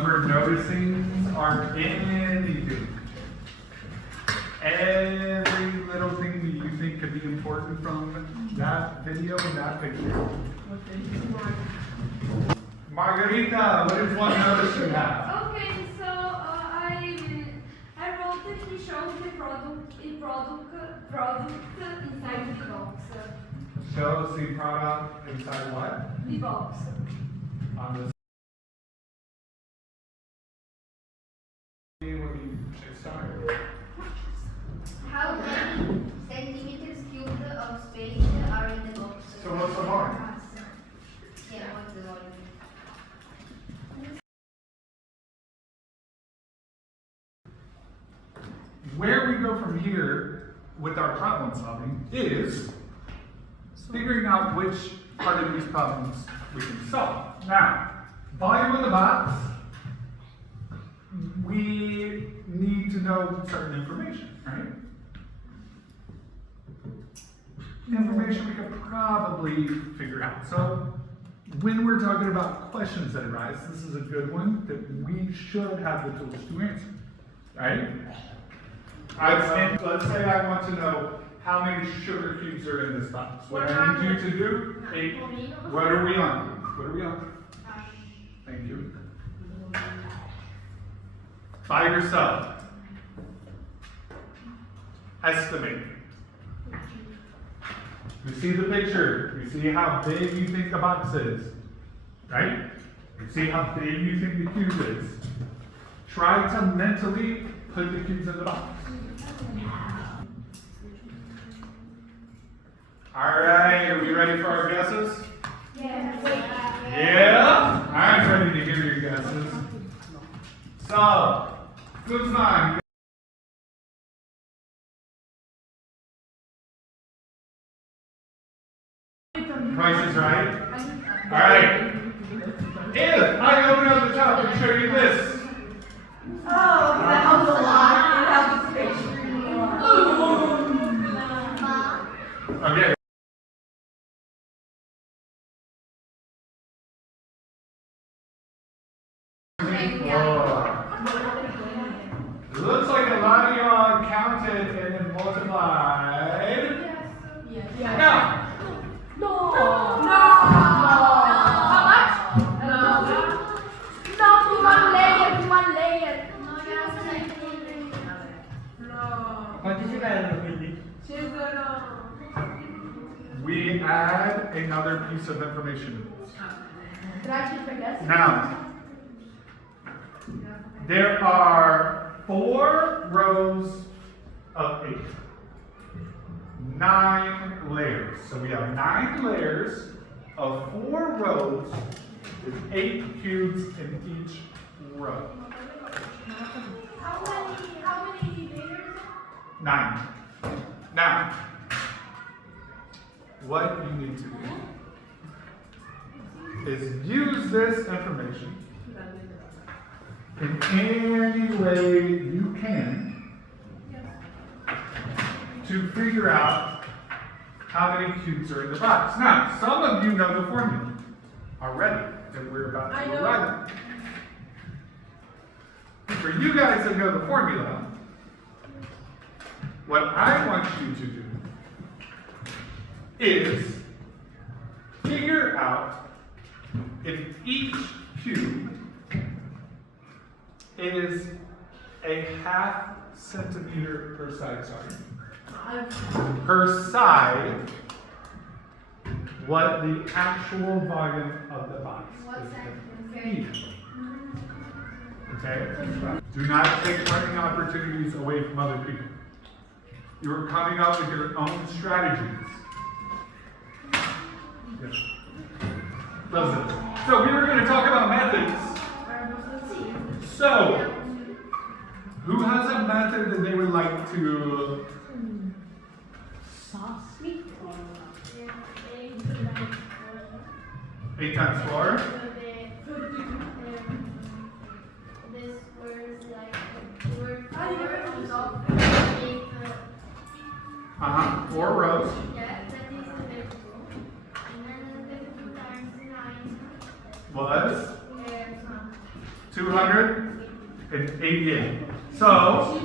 Remember, noticing are anything. Every little thing that you think could be important from that video and that picture. Margarita, what is one notice you have? Okay, so I wrote that he shows the product inside the box. Shows the product inside what? The box. On the when you start. How many centimeters cubed of space are in the box? So what's the volume? Yeah, what's the volume? Where we go from here with our problem solving is figuring out which part of these problems we can solve. Now, volume of the box, we need to know certain information, right? Information we could probably figure out. So when we're talking about questions that arise, this is a good one that we should have the tools to answer, right? Let's say I want to know how many sugar cubes are in this box. What I need you to do, 8. What are we on? What are we on? Thank you. By yourself. Estimate. You see the picture. You see how big you think the box is. Right? You see how big you think the cube is. Try to mentally put the cubes in the box. Alright, are we ready for our guesses? Yes. Yeah? I'm ready to hear your guesses. So, Guzman. Price is right. Alright. If I open up the top and show you this. Oh, that helps a lot. It helps the picture. Okay. It looks like a lot of y'all counted and then multiplied. Yes. Now, No. How much? No, one layer. Quanti ci vedono quindi? we add another piece of information. Now, there are 4 rows of 8. 9 layers. So we have 9 layers of 4 rows with 8 cubes in each row. How many layers? 9. Now, what you need to do is use this information in any way you can to figure out how many cubes are in the box. Now, some of you know the formula already that we're about to arrive at. For you guys that know the formula, what I want you to do is figure out if each cube is a ½ centimeter per side, per side, what the actual volume of the box is going to be. Okay? Do not take learning opportunities away from other people. You are coming up with your own strategies. Yes. Listen. So we were going to talk about methods. So, who has a method that they would like to? 8 times 4. This was like the word 4 rows. Yeah, that is a bit cool. And then the 2 times 9 Was 288. So,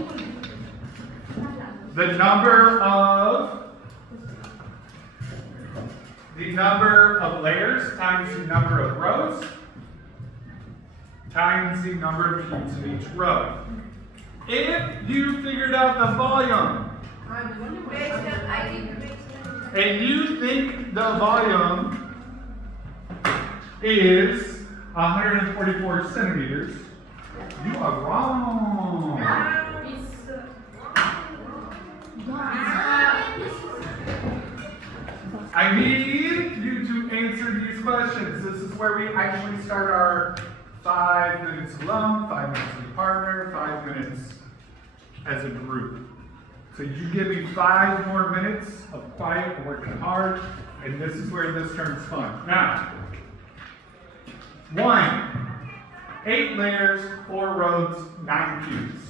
the number of layers times the number of rows times the number of cubes in each row. If you figured out the volume, and you think the volume is 144 centimeters, you are wrong. I need you to answer these questions. This is where we actually start our 5 minutes alone, 5 minutes with a partner, 5 minutes as a group. So you give me 5 more minutes of quiet and working hard, and this is where this turns fun. Now, 1, 8 layers, 4 rows, 9 cubes.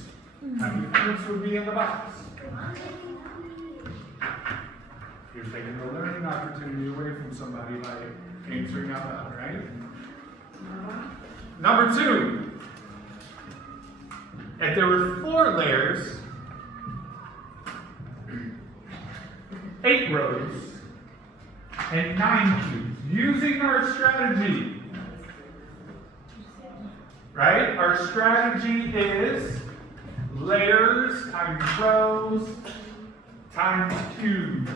How many cubes would be in the box? You're taking the learning opportunity away from somebody by answering out loud, right? Number 2, if there were 4 layers, 8 rows, and 9 cubes, using our strategy, right? Our strategy is layers times rows times cubes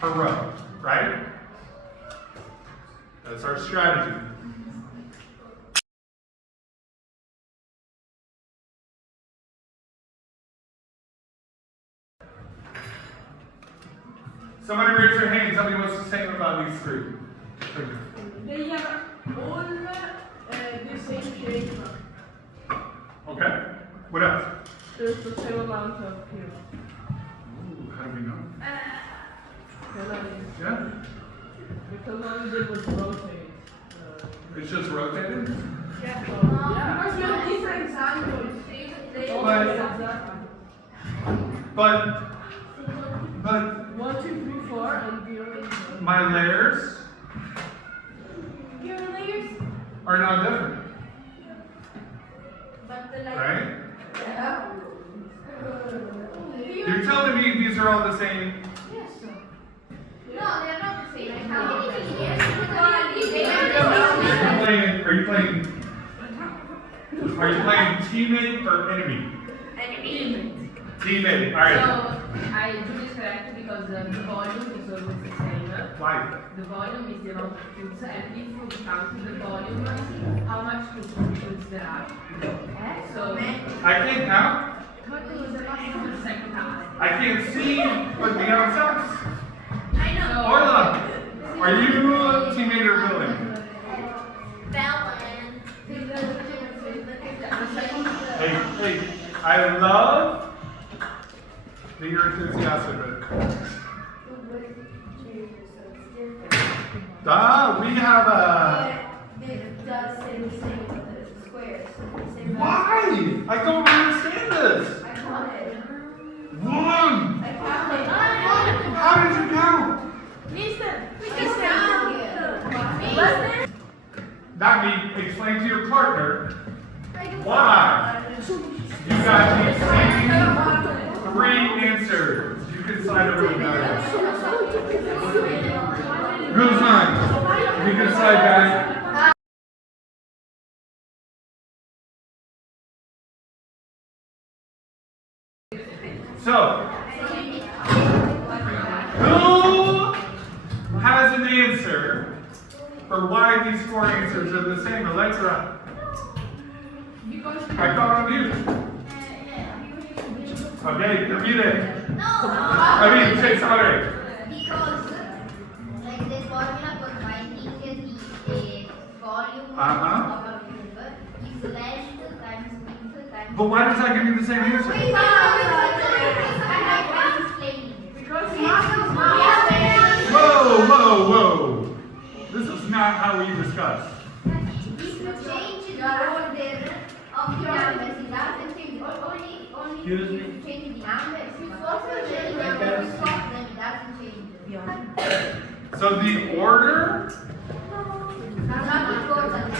per row, right? That's our strategy. Somebody raise their hand. Tell me what's the same about these 3. They are all the same shape. Okay. What else? There's the same amount of cubes. Ooh, how do we know? Yeah? Because all we did was rotate. It's just rotated? Yeah. Because we have different angles. But 1, 2, 3, 4, and the other. my layers Your layers, are not different, but the like. right? You're telling me these are all the same? Yes. No, they're not the same. How many layers? Are you playing teammate or enemy? Enemy. Teammate. All right. So I do this correctly because the volume is always the same. Why? The volume is the amount of cubes, and if you count the volume, how much cubes there are. So I can't count. what was the second half? I can't see what the outside. I know. Orla, are you a teammate or villain? Balance. Hey, I love that you're enthusiastic about it. We have a. It does say the same with the squares. Why? I don't understand this. I counted. 1. I counted. How did you count? Listen. That means explain to your partner why you got the same 3 answers. You can slide over to that. Good time. You can slide back. So, who has an answer for why these 4 answers are the same? Electra, I call on you. Okay, repeat it. No. Say sorry. Because like the formula for finding the volume of a river is length times width times. But why does that give me the same answer? Whoa. This is not how we discuss. If you change the order of the numbers, it doesn't change. Only Excuse me? if you change the numbers. If you swap them, it doesn't change. So the order not important.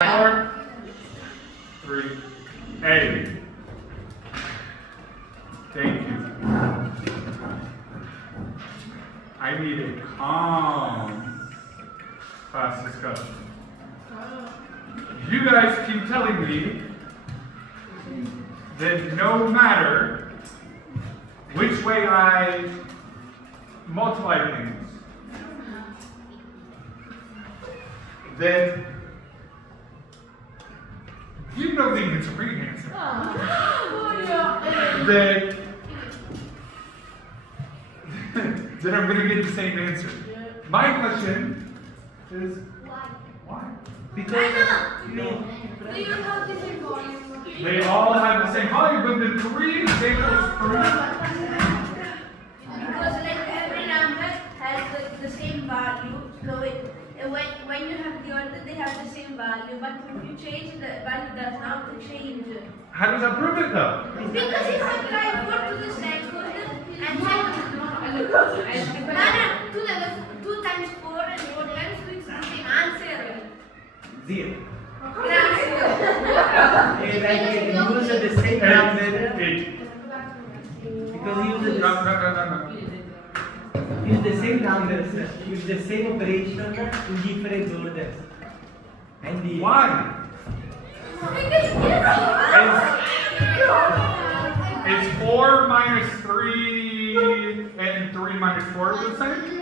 Four, three, A. Thank you. I need a calm class discussion. You guys keep telling me that no matter which way I multiply things, then you know the answer, right answer. That then I'm going to get the same answer. My question is, why? Because They all have the same volume, but the three examples prove. Because like every number has the same value, so when you have the order, they have the same value. But if you change, the value does not change. How does that prove it though? Because if I try 4 to the second and second, 2 times 4 and 4 times 2 is the same answer. 0. Gracias. Like use the same number Eight. because use No. use the same numbers, use the same operation in different orders. And the Why? Is 4 minus 3 and 3 minus 4 the same?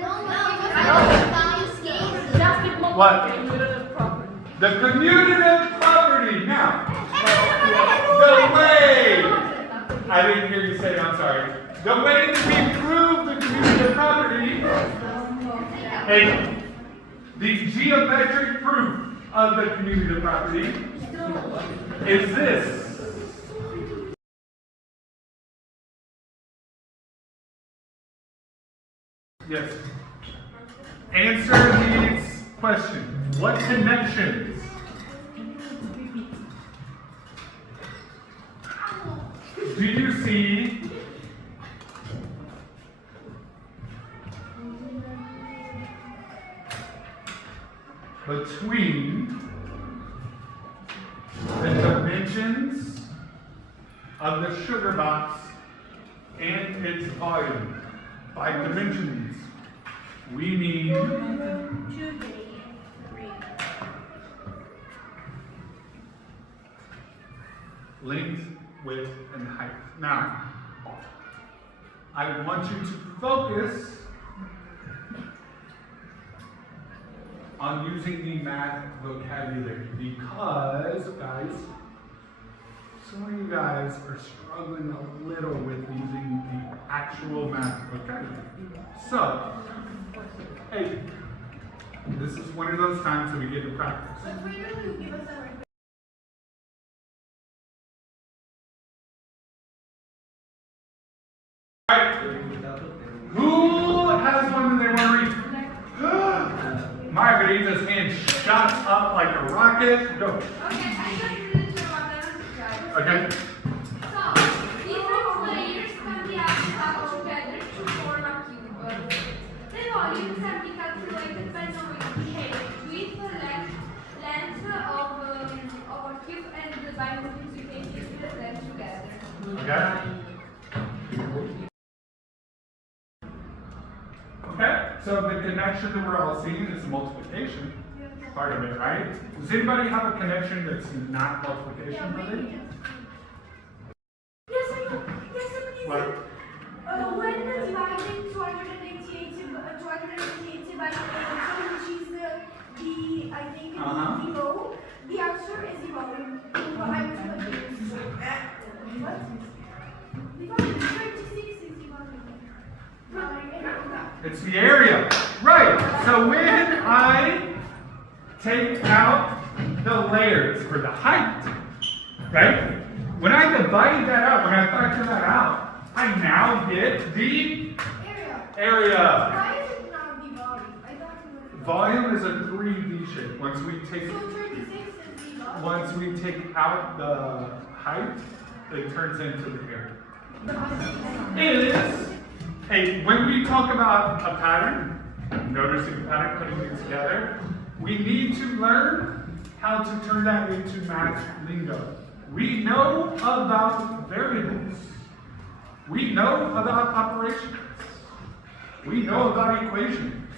What? The commutative property. Now, the way, I didn't hear you say it, I'm sorry. The way that we prove the commutative property, and the geometric proof of the commutative property is this. Yes. Answer these questions. What connections do you see between the dimensions of the sugar box and its volume? By dimensions, we mean 2, 3. length, width, and height. Now, I want you to focus on using the math vocabulary because, guys, some of you guys are struggling a little with using the actual math vocabulary. So, hey, this is one of those times that we get to practice. Alright, who has one that they want to read? Margarita's hand shot up like a rocket. Go. Okay. So, different layers can be added together to form a cube. The volumes can be calculated by knowing the height, width, length of a cube, and by multiplication them together. Okay. Okay. So the connection that we're all seeing is multiplication. Part of it, right? Does anybody have a connection that's not multiplication related? Yes, I know. Yes, I know. What? When dividing 288 by 8, which is the, I think it is below, the answer is the volume. I was confused. What? The volume 36 is the volume. It's the area. Right. So when I take out the layers for the height, right? When I divide that out, when I factor that out, I now get the area. Why is it not the volume? I thought it was. Volume is a 3D shape. Once we take So 36 is the volume. out the height, it turns into the area. is when we talk about a pattern, noticing a pattern, putting things together, we need to learn how to turn that into math lingo. We know about variables. We know about operations. We know about equations.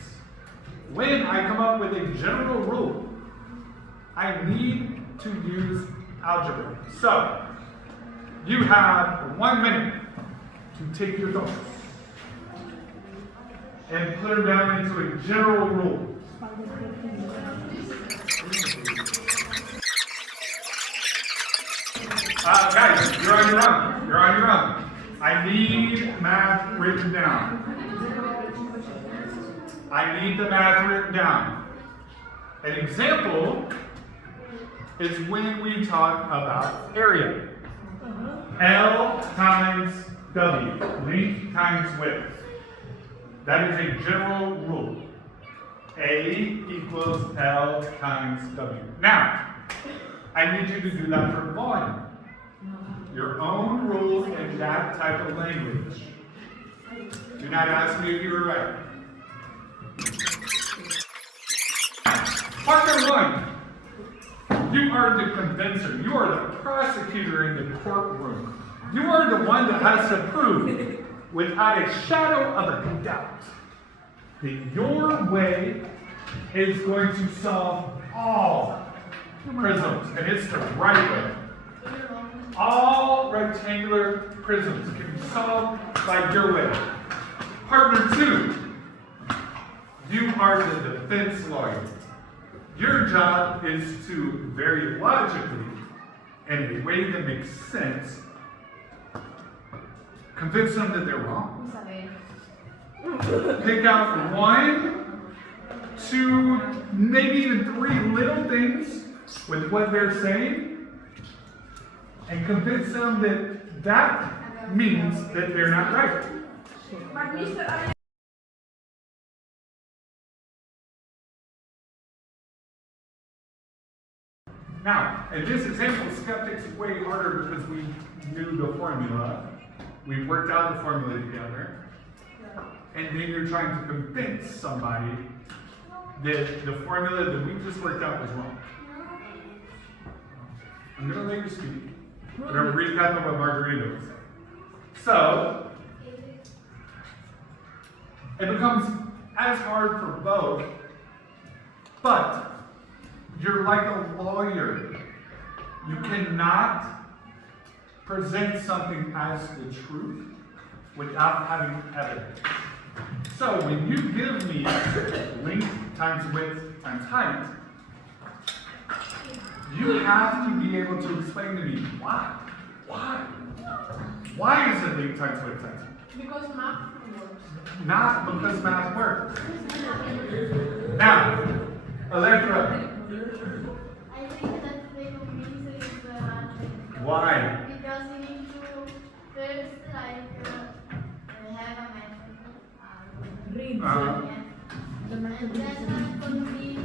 When I come up with a general rule, I need to use algebra. So, you have 1 minute to take your thoughts and put them down into a general rule. Guys, you're on your own. You're on your own. I need math written down. I need the math written down. An example is when we talk about area. L times W, length times width. That is a general rule. A equals L times W. Now, I need you to do that for volume. Your own rules in that type of language. Do not ask me if you were right. Partner one, you are the convincer. You are the prosecutor in the courtroom. You are the one that has to prove without a shadow of a doubt that your way is going to solve all prisms, and it's the right way. All rectangular prisms can be solved by your way. Partner two, you are the defense lawyer. Your job is to very logically, in a way that makes sense, convince them that they're wrong. Pick out 1, 2, maybe even 3 little things with what they're saying, and convince them that that means that they're not right. But Mr. Now, in this example, skeptics is way harder because we knew the formula. We worked out the formula together. And then you're trying to convince somebody that the formula that we just worked out was wrong. I'm going to let you speak. I'm going to recap of what Margarita was saying. So, it becomes as hard for both, but you're like a lawyer. You cannot present something as the truth without having evidence. So when you give me length times width times height, you have to be able to explain to me why. Why? Why is it length times width times height? Because math works. Not because math works. Now, Electra, I think that way of being is why? because you need to first have a method. And then it's going to be.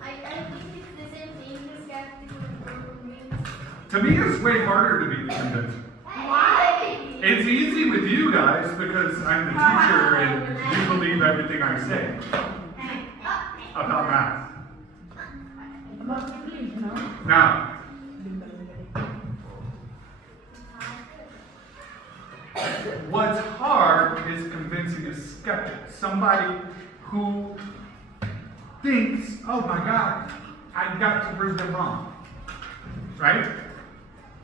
I think it's the same thing. The skeptic means. To me, it's way harder to be the convincer. Why? It's easy with you guys because I'm the teacher and you believe everything I say about math. Now, what's hard is convincing a skeptic, somebody who thinks, oh my God, I've got to prove them wrong. Right?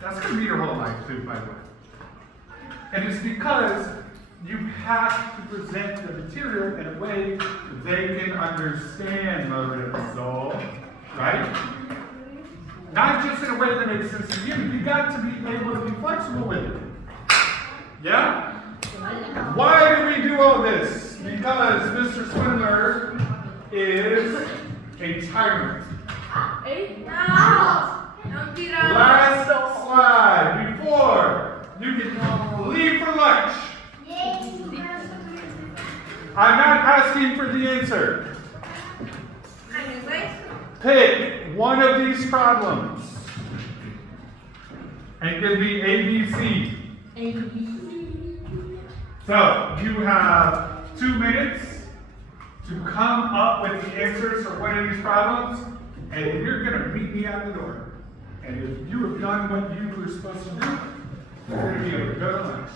That's going to be your whole life too, by the way. And it's because you have to present the material in a way that they can understand, Lorenzo. Right? Not just in a way that makes sense to you. You got to be able to be flexible with it. Yeah? Why do we do all this? Because Mr. Swindler is a tyrant. Last slide before you can leave for lunch. I'm not asking for the answer. Pick one of these problems and give me A, B, C. So, you have 2 minutes to come up with the answers for one of these problems, and you're gonna meet me at the door. And if you have done what you were supposed to do, you're gonna be able to go to lunch.